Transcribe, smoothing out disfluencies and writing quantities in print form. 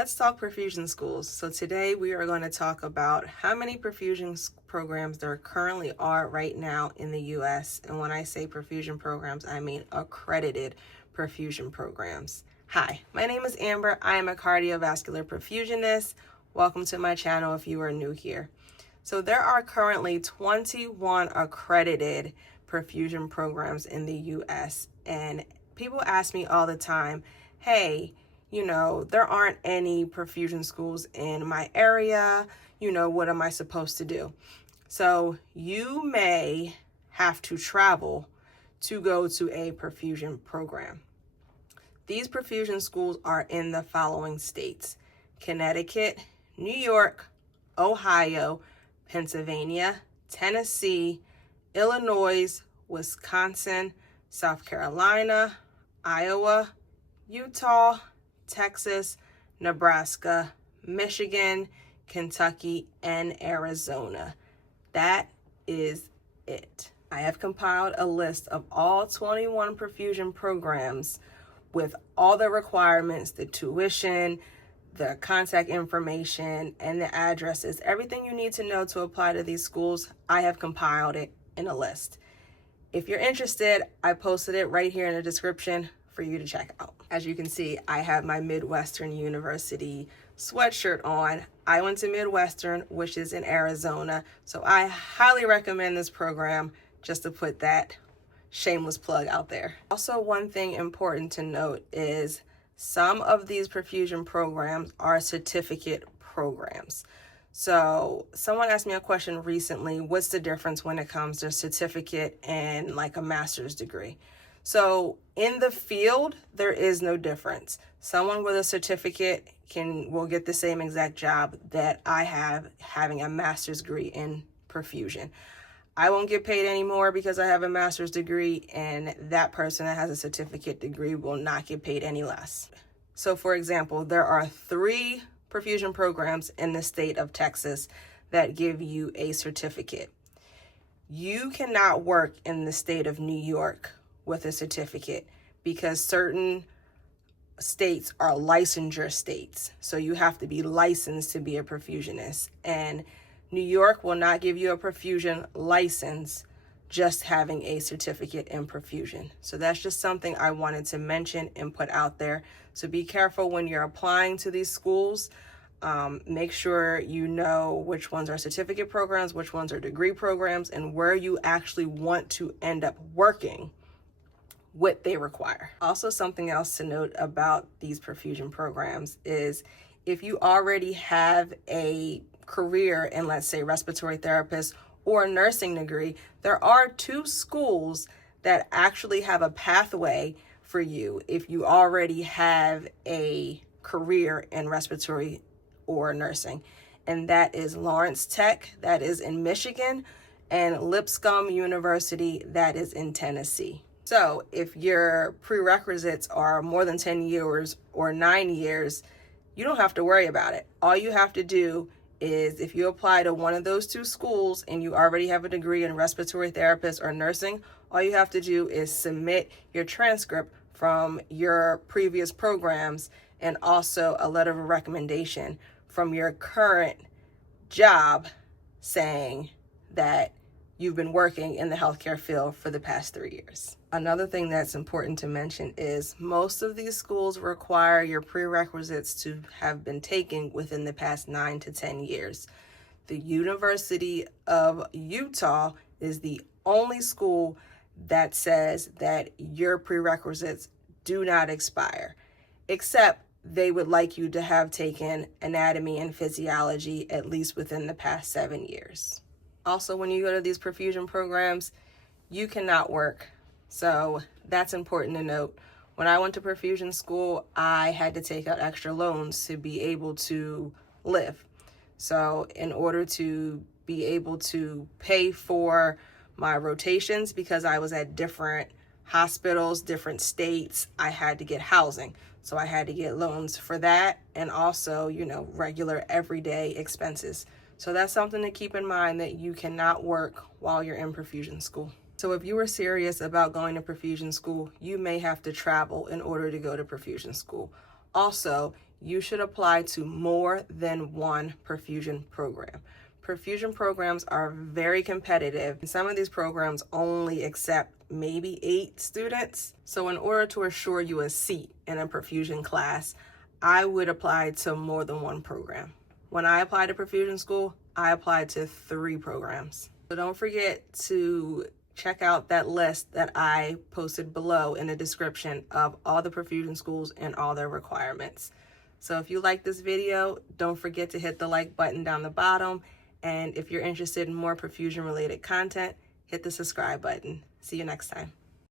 Let's talk perfusion schools. So today we are going to talk about how many perfusion programs there currently are right now in the U.S. And when I say perfusion programs, I mean accredited perfusion programs. Hi, my name is Amber. I am a cardiovascular perfusionist. Welcome to my channel if you are new here. So there are currently 21 accredited perfusion programs in the U.S. And people ask me all the time, hey, there aren't any perfusion schools in my area. What am I supposed to do? So you may have to travel to go to a perfusion program. These perfusion schools are in the following states: Connecticut, New York, Ohio, Pennsylvania, Tennessee, Illinois, Wisconsin, South Carolina, Iowa, Utah, Texas, Nebraska, Michigan, Kentucky, and Arizona. That is it. I have compiled a list of all 21 perfusion programs with all the requirements, the tuition, the contact information, and the addresses. Everything you need to know to apply to these schools, I have compiled it in a list. If you're interested, I posted it right here in the description for you to check out. As you can see, I have my Midwestern University sweatshirt on. I went to Midwestern, which is in Arizona, so I highly recommend this program, just to put that shameless plug out there. Also, one thing important to note is some of these perfusion programs are certificate programs. So someone asked me a question recently, what's the difference when it comes to certificate and like a master's degree? So in the field, there is no difference. Someone with a certificate will get the same exact job that I have having a master's degree in perfusion. I won't get paid any more because I have a master's degree, and that person that has a certificate degree will not get paid any less. So for example, there are 3 perfusion programs in the state of Texas that give you a certificate. You cannot work in the state of New York with a certificate because certain states are licensure states. So you have to be licensed to be a perfusionist. And New York will not give you a perfusion license just having a certificate in perfusion. So that's just something I wanted to mention and put out there. So be careful when you're applying to these schools. Make sure you know which ones are certificate programs, which ones are degree programs, and where you actually want to end up working, what they require. Also, something else to note about these perfusion programs is if you already have a career in, let's say, respiratory therapist or a nursing degree, there are 2 schools that actually have a pathway for you if you already have a career in respiratory or nursing. And that is Lawrence Tech, that is in Michigan, and Lipscomb University, that is in Tennessee. So if your prerequisites are more than 10 years or 9 years, you don't have to worry about it. All you have to do is, if you apply to one of those 2 schools and you already have a degree in respiratory therapist or nursing, all you have to do is submit your transcript from your previous programs and also a letter of recommendation from your current job saying that you've been working in the healthcare field for the past 3 years. Another thing that's important to mention is most of these schools require your prerequisites to have been taken within the past 9 to 10 years. The University of Utah is the only school that says that your prerequisites do not expire, except they would like you to have taken anatomy and physiology at least within the past 7 years. Also, when you go to these perfusion programs, you cannot work. So that's important to note. When I went to perfusion school, I had to take out extra loans to be able to live. So in order to be able to pay for my rotations, because I was at different hospitals, different states, I had to get housing. So I had to get loans for that, and also, regular everyday expenses. So that's something to keep in mind, that you cannot work while you're in perfusion school. So if you were serious about going to perfusion school, you may have to travel in order to go to perfusion school. Also, you should apply to more than one perfusion program. Perfusion programs are very competitive. Some of these programs only accept maybe 8 students. So in order to assure you a seat in a perfusion class, I would apply to more than one program. When I applied to Perfusion School, I applied to 3 programs. So don't forget to check out that list that I posted below in the description of all the perfusion schools and all their requirements. So if you like this video, don't forget to hit the like button down the bottom. And if you're interested in more perfusion related content, hit the subscribe button. See you next time.